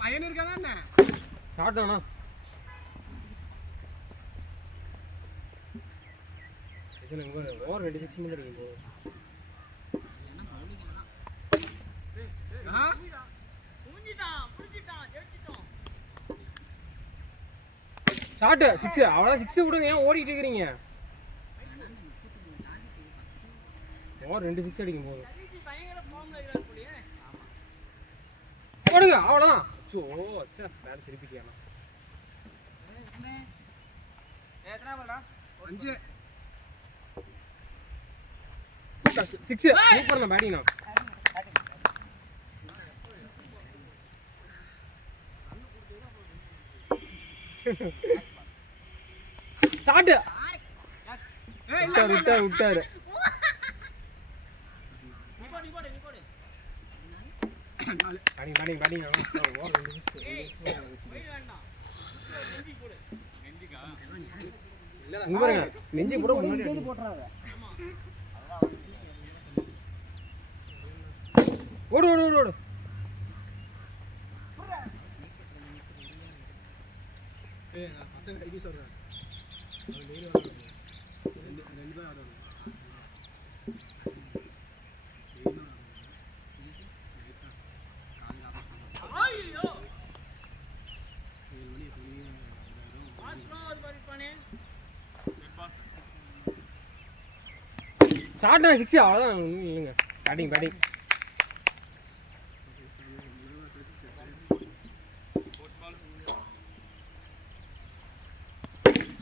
பையன் இருக்கானே ஷாட் தானா ஓவர் 26 மினிட் இருக்கு ஷாட் 6 அவ்வளவு 6 விடுங்க ஏன் ஓடிட்டு இருக்கீங்க ஓவர் 2 6 அடிக்கும் போது போடுங்க அவ்வளவுதான் சோ அச்சா பேட் திருப்பிட்டியானா எத்தனை பால்டா 5 6 சூப்பர்ல பேட்டிங்னா ஸ்டார்ட் விட்டாரு பேட்டிங் நெஞ்சி போட முன்னாடி போட்றாங்க ஓடு ஏய் நான் பசங்க கைக்கு சொல்றேன் அது டெய்லி வராங்க ரெண்டு பேர் ஆடுவாங்க ஷாட் 6 அவ்வளவுதான் இல்லைங்க பேட்டிங்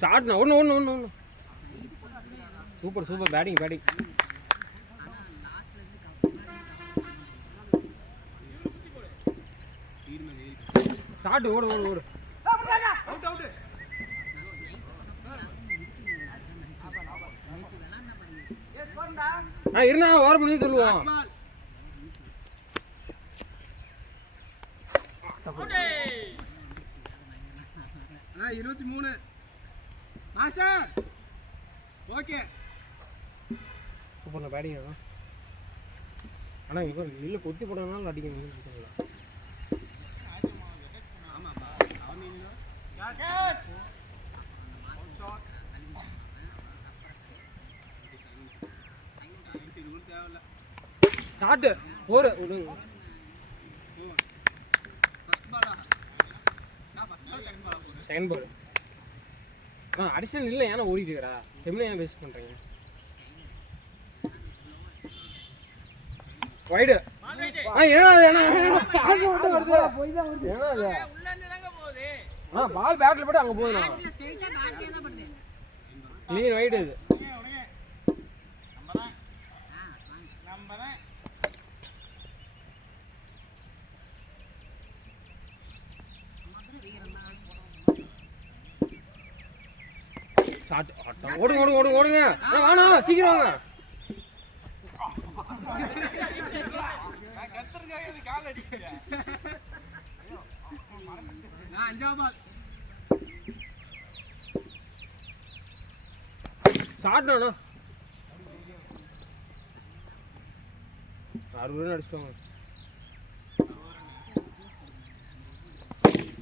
ஷாட் ஒன்று சூப்பர் பேட்டிங் ஷாட் ஓடு அவுட் இருந்தா ஓவர் பண்ணி சொல்லுவோம் 23 மாஸ்டர் ஓகே சூப்பர்ல பேட்டிங் ஆனா இவங்க இல்ல கொத்தி போடறனால அடிக்க முடியல ஆமா அவனீங்க கேட்ச் ஷாட் ஒரு ஃபர்ஸ்ட் பாலா நான் first ball second ball additional இல்லை ஏன்னா ஓடிட்டு இருக்கா செம்மில் ஏன் வேஸ்ட் பண்ணுறீங்க வைடு பால் பேட்டில் போட்டு அங்கே போகுதுண்ணா கிளீன் வைடு இது ஓடுங்க வாணா சீக்கிரம் வாங்க ஷாட் 60 ரன் அடிச்சிட்டாங்க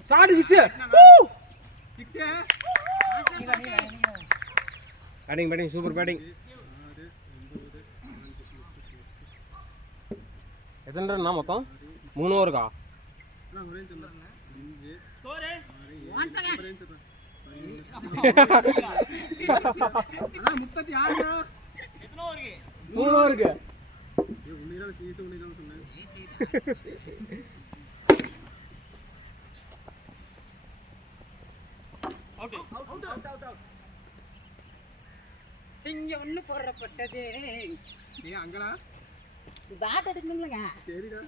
ஷாட் 6 பேட்டிங் சூப்பர் பேட்டிங் எத்தனை ரன்னா மொத்தம் 3 ஓவருக்கா இங்க ஒண்ணு போறப்பட்டது நீ அங்கடா பேட் எடுக்கணும்லங்க சரிடா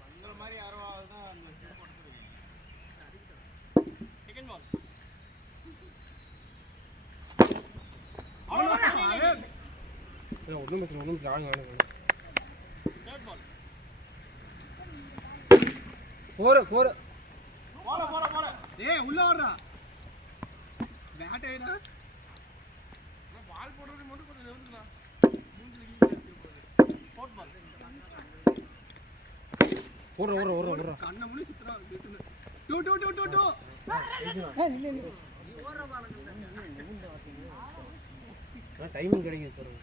பங்கல மாதிரி யாரவாவது தான் செகண்ட் பால் ஒண்ணும் ஆடுங்க தேர்ட் பால் 4 போற ஏய் உள்ள ஓடுறா பேட் ஏடா டைமிங் கிடைக்குது பாருங்க.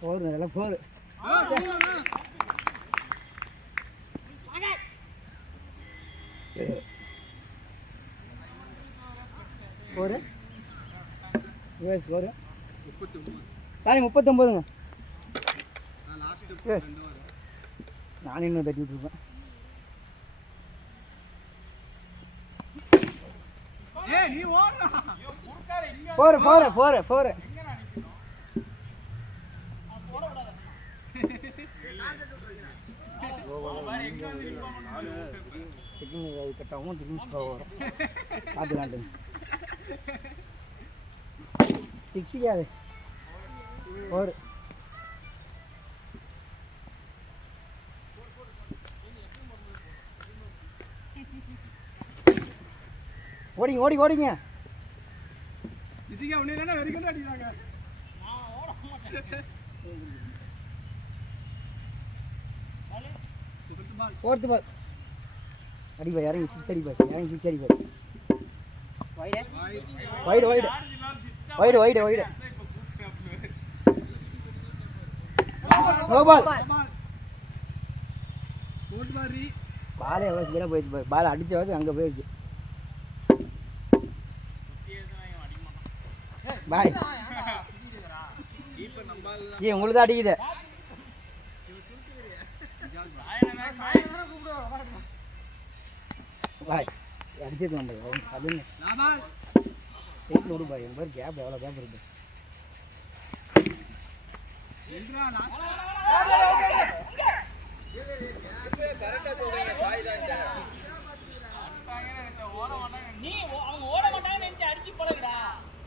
ஃபோர் நல்லா ஃபோர் ஸ்கோரு ஸ்கோரு 39ங்க. நானும் இன்னும் தட்டி விட்டுருப்பேன். ஃபோர் ஃபோர் ஃபோர் ஃபோர் கட்டாகவும் திடீர்னு ஸ்லோ வரும். பார்த்துக்காண்டு 6 அது 4 ஓடிங்க ஓடி ஓடிங்க. ஃபோர்த்து பால் அடிப்பாய் இறங்கி 6 அடிப்பாய் இறங்கி 6 அடிப்பாய். Wide wide wide wide wide no ball. Ball எவ்வளோ ஸ்பீடாக போயிடுச்சு. பால் அடிச்சவாது அங்கே போயிடுச்சு. பாய் ஏ உங்களுக்கு தான் அடிக்குது. பாய் அடிச்சிருக்கலாம் பாய் சதுன்னு ஸ்டேட்டில் விடு பாய். என் பேர் கேப் எவ்வளோ கேப் இருக்கு.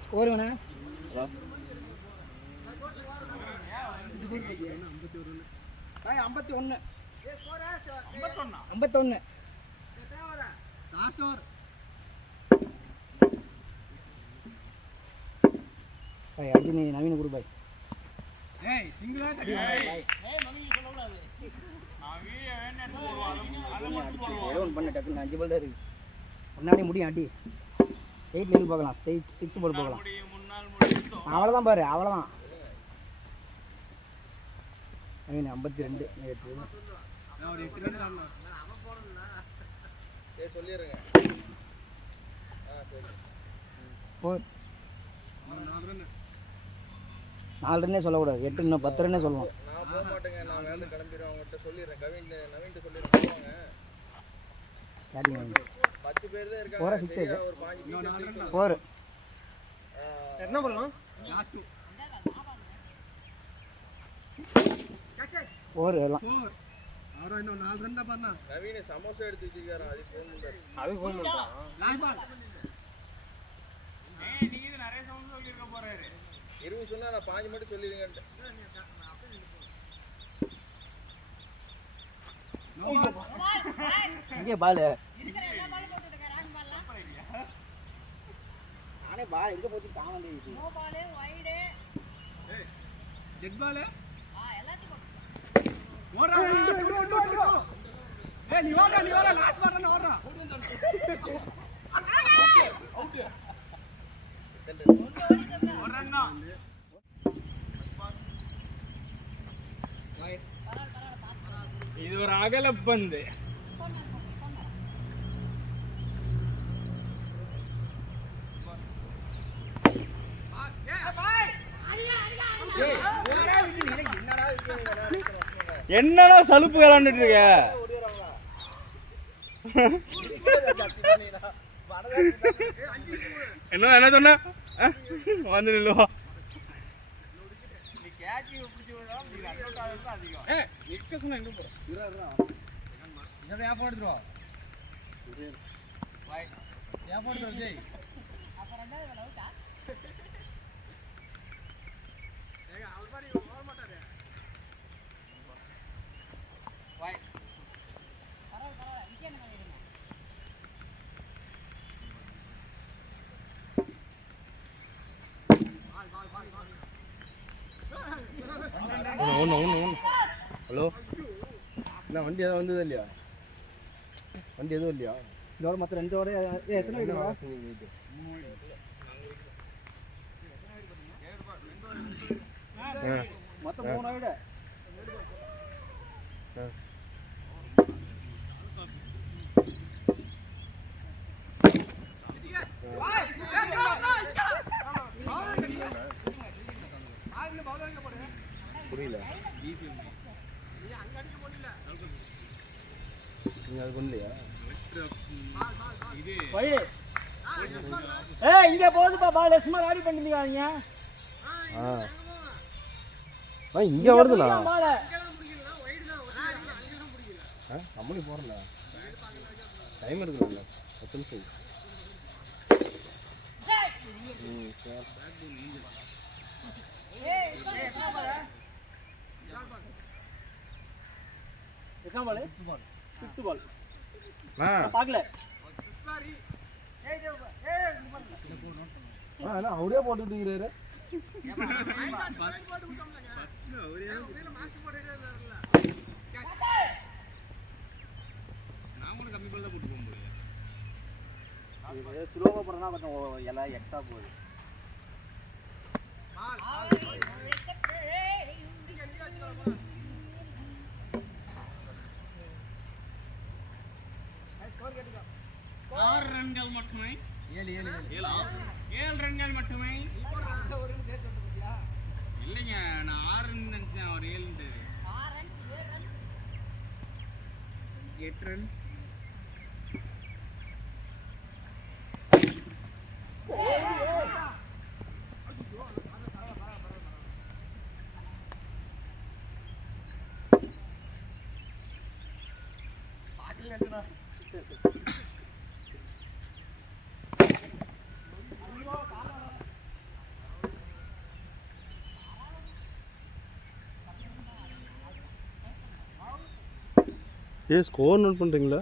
ஸ்கோர் வேணா 51 51 பாய் அர்ஜுன் நவீன குரு பாய். பண்ண டக்குன்னு 5 பால் தான் இருக்கு. முன்னாடி முடியும் அடி. ஸ்ட்ரெயிட் லைன் போகலாம். ஸ்ட்ரெயிட் 6 போட்டு போகலாம். அவ்வளோதான் பாரு அவ்வளோதான். நவீன 52 4 ரன்னே சொல்லக்கூடாது. 8 இன்னும் 10 ரன்னே சொல்லலாம். என்ன பண்ணலாம் சமோசா எடுத்து வச்சிருக்காரு. அது போன் பண்ணுறான். இருபது சொன்னா நான் 5 மட்டும் சொல்லிடுங்கன்ட்டு. இங்கே பால் நானே பால் எங்கே போச்சு காண இது ஒரு அகலப்பந்து. என்னடா சலுப்பு விளாண்டுட்டு இருக்க? என்ன என்ன சொன்ன? வந்து நில்லுவா. நிக்க சொன்னா எங்க போற இதை ஏன் போடுறோம் ஏன் போடுறோம் ஜெய் ஒன்று ஹலோ என்ன வண்டி எதாவது வந்தது இல்லையா வண்டி எதுவும் இல்லையா இதோட மற்ற 2 ஓட எத்தனை வீடு மொத்தம் 3 வீடு புரியல நீங்க அது பண்ணலையா இங்க போகுதுப்பா பால் சும்மா ராடி பண்ணிருக்காங்க இங்க வருதுண்ணா பால் நம்மளும் போறல டைம் இருக்குல்ல 10 நிமிஷம் எத்தனை பால் 6 பால் பார்க்கல அவரே போட்டுட்டு இருக்கிறாரு ஸ்லோவா போறனா கொஞ்சம் எல்லாம் எக்ஸ்ட்ரா போகுது ஆறு ரன்கள் மட்டுமே 7 ரன்கள் மட்டுமே இல்லைங்க நான் 6 நினைச்சேன் அவர் 7 8 ரன் ஸ்கோர் நோட் பண்றீங்களா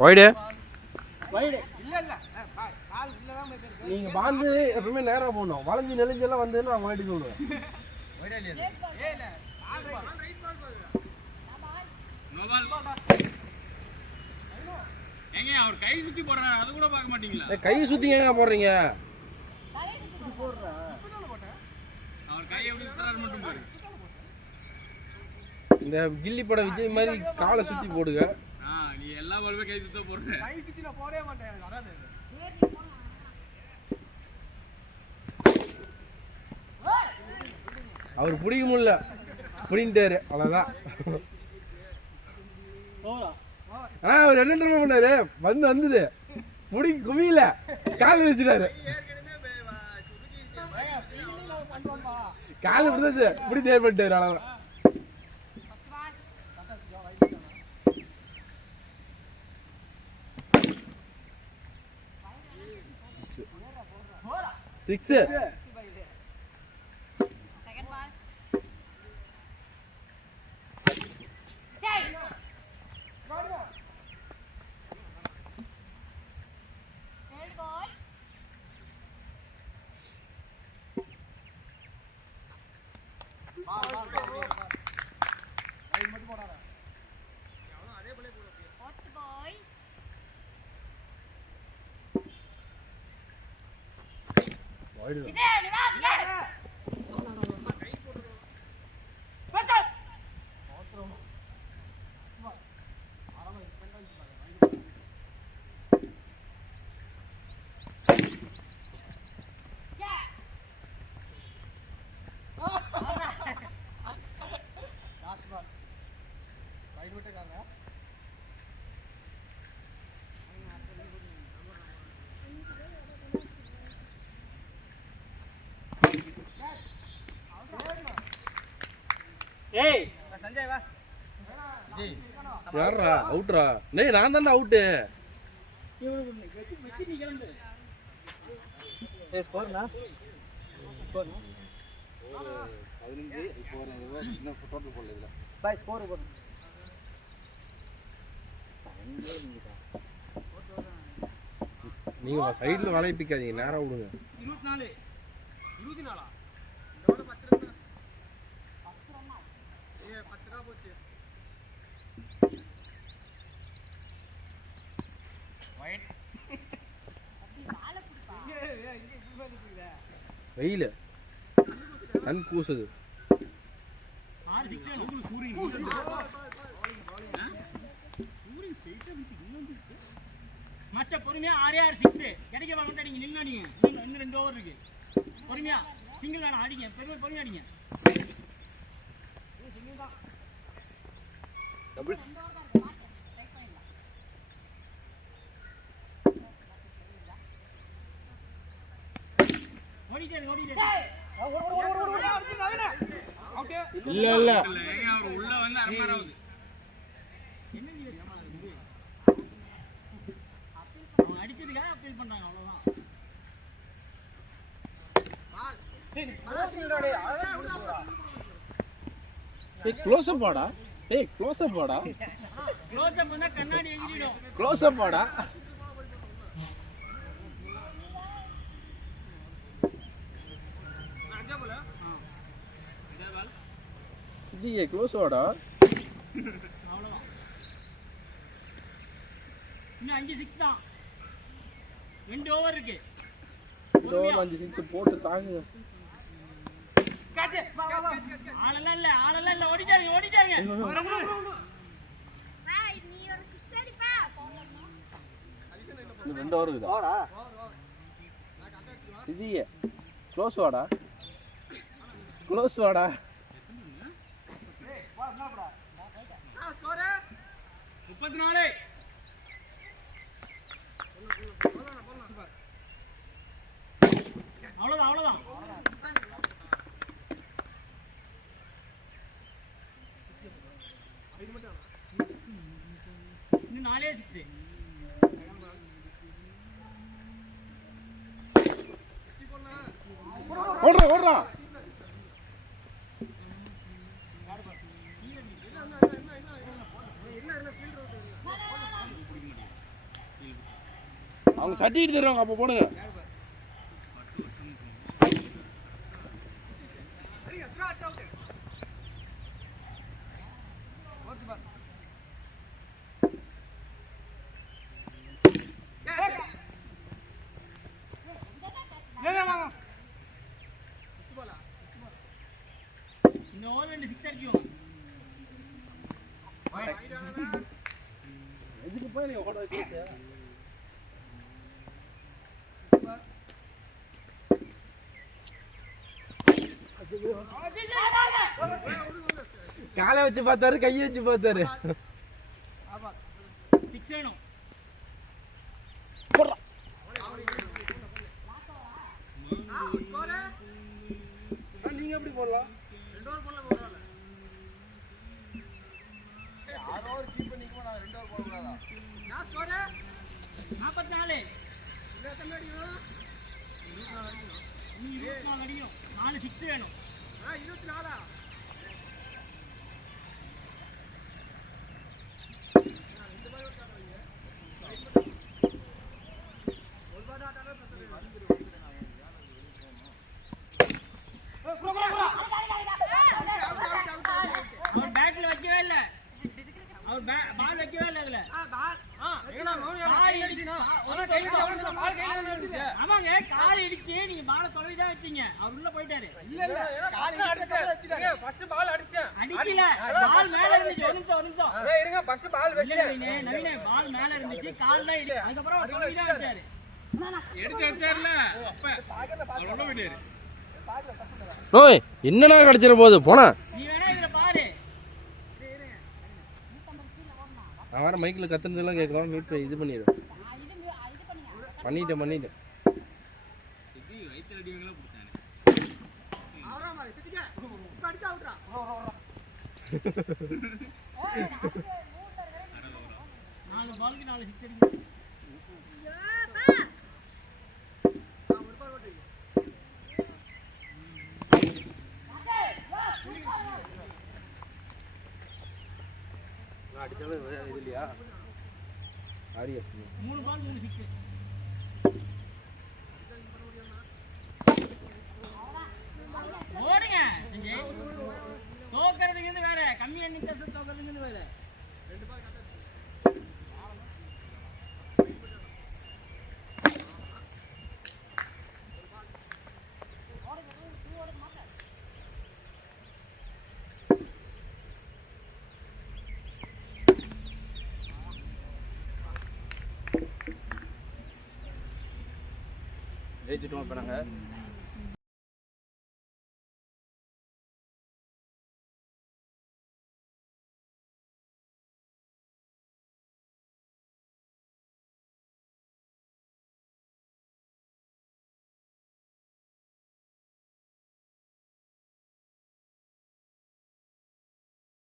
வைடு நீங்க பாந்து எப்பவுமே நேரா போகணும் வளைஞ்சு நெளிஞ்செல்லாம் வந்து நான் வைடு சொல்லுவேன் ஏங்க அவர் கை சுத்தி போடுறாரு அது கூட பார்க்க மாட்டீங்களா கை சுத்தி ஏங்க போடுறீங்க அவர் கை எப்படி சுத்துறாரு மட்டும் பாரு இந்த கில்லி பட விஜய் மாதிரி காலை சுத்தி போடுங்க நீ எல்லா பாலுமே கை சுத்த போடுற கை சுத்தி நான் போடவே மாட்டேன் வராது அவர் பிடிக்க முடியல பிடிங்கிட்டாரு அவ்வளவுதான் அவர் என்ன தெரியுமா பண்ணாரு வந்தது முடி குமியில கால் வச்சுட்டாரு கால் விடுறது இப்படி தேவைப்பட்டாரு அவ்வளவுதான் 6 விட்டுருக்காங்க ஏய் சஞ்சய் வா. யாரா அவுட்ரா? டேய் நான் தான்டா அவுட்டு. ஸ்கோர்னா ஸ்கோர் 15 இப்போ இன்னும் டோட்டல் போடல இதுல. பாய் ஸ்கோர் போடு. நீங்க சைடுல வலைய பிக்காதீங்க, நேரா விடுங்க. 24 24 இந்த 10 ரன் 10 ரன் போச்சு. ஒயிட் வெயில சன் கூசுது. 6 6 உங்களுக்கு சூரியன் மாஸ்டர் பொறுமையா 6 6 6 கிடைக்க வாங்க. நீங்க நில்ல, நீங்க இன்னும் 2 ஓவர் இருக்கு. பொறுமையா சிங்கிள் வேணா அடிங்க, பொறுமையா அடிங்க. டபுள்ஸ் ஓடிட்டே இல்ல இல்ல இல்ல அவர் உள்ள வந்து அரமாராவுது. என்ன நீ அவன் அடிச்சதுக்காக அப்பீல் பண்றாங்க, அவ்வளவுதான். ஏய் க்ளோஸ் அப் வாடா. ஏய் க்ளோஸ் அப் வாடா. க்ளோஸ் அப் பண்ணா கண்ணாடி எகிறிடும். க்ளோஸ் அப் வாடா. இது க்ளோஸ் வாடா. அவ்வளவுதான். இன்னும் 5 6 தான். 2 ஓவர் இருக்கு. 2 ஓவர் 5 6 போட்டு தாங்குங்க. ஆளெல்லாம் இல்ல ஓடிட்டாங்க. இது 2 ஓவர் இருக்குதா? வாடா. இது க்ளோஸ் வாடா. க்ளோஸ் வாடா. 34 அவ்வளவுதான். இன்னும் 4 6 ஓடுறா. அவங்க சட்டிட்டு தருவாங்க, அப்ப போடுங்க. இந்த ஓவர் 2 6 அடிக்கும். இதுக்கு போய் நீ ஓட வச்சியா? காலை வச்சு பார்த்தாரு, கையை வச்சு பார்த்தாரு. 6 வேணும். நீங்க எப்படி போடலாம்? 2 ஓவர் போடலாம், போடலாம். 6 ஓவர் கீப் பண்ணிக்கோ, நான் 2 ஓவர் போடக்கூடாதா? நான் ஸ்கோர் 44. இந்த எத்தனை அடிக்கணும்? 24 அடிக்கணும். 4 6 வேணும். 24 அவர் பேட்ல வைக்கவே இல்ல. அவர் பால் வைக்கவே இல்ல அதுல. ஆமாங்க, கால் இடிச்சு நீங்க பால தொலைவிதான் வச்சீங்க. அவர் உள்ள போயிட்டாரு. அடிக்கல, பால் மேல இருந்துச்சு. ஒரு நிமிஷம் நவீன, பால் மேல இருந்துச்சு, கால் தான் இடி. அதுக்கப்புறம் அவர் தொலைவிதான் வச்சாரு. எடுத்து வச்சாருல அப்ப அவர் உள்ள போயிட்டாரு. ஓய் என்னடா கிடைச்சிர போகுது போனா. நீ வேணா இதுல பாரு. நான் வர மைக்கில் கத்துனதெல்லாம் கேட்கலாம். மீட் பண்ணி இது பண்ணிடு. பண்ணிட்டேன். இது வயித்துல அடிவங்களா போட்டானே. அவரா மாதிரி சிட்டிங்க. இப்ப அடிச்சா அவுட்ரா. 4 பாலுக்கு 4 சிக்ஸ் அடிக்கும். அடிச்சாலும் இது இல்லையா ஆரியஸ் 3 பால் 3 சிக்ஸ். ஓடுங்க சஞ்சய். தோக்கிறதுங்கிறது வேற, கம்மி எண்ணி தசை தோக்கிறதுங்கிறது வேற. ஜெயிச்சுட்டோம் இப்போ நாங்கள்